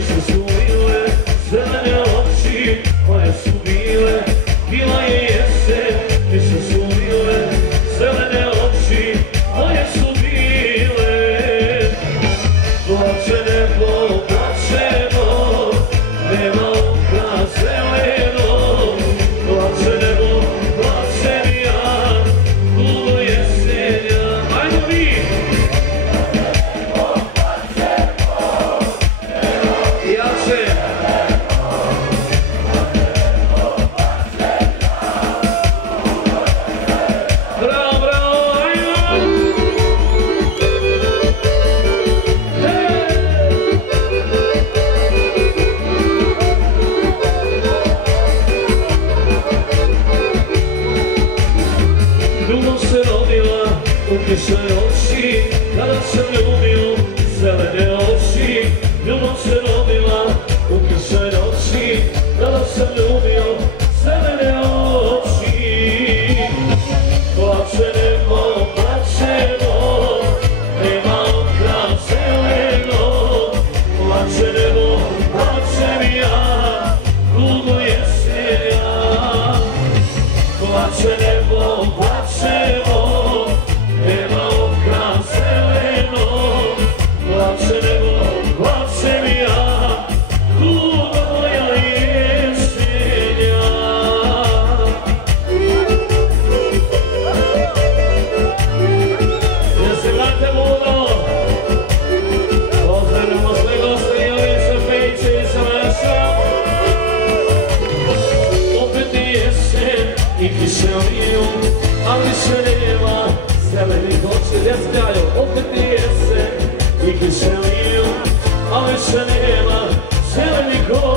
kiše su bile, zelene oči koje su bile, bila je jesen, kiše su bile, zelene oči koje su bile. Plače nebo, plačemo, nema oka zeleno, plače nebo, plačem ja, dugo jesenja. Ajmo vi! Jače! Bravo, bravo, ajmo! Dugo se rodila u kiše oči, kada sam ljubio zelene oči. Dugo se rodila u kiše oči, kada sam ljubio zelene oči. Plače nebo, plačemo, nema oka zeleno. Plače nebo, plačem ja, dugo jesenja. Plače nebo, plačemo, nema oka zeleno. Plače nebo, plačem ja, dugo moja jesenja. Jesi vrate ludo? Pozdravimo sve goste i ovi sa Pejiće i sa Maša. Opet je jesen i kiše liju, ali više nema zelenih oči. Gdje spjaju? Opet je jesen i kiše liju, ali više nema zelenih oči.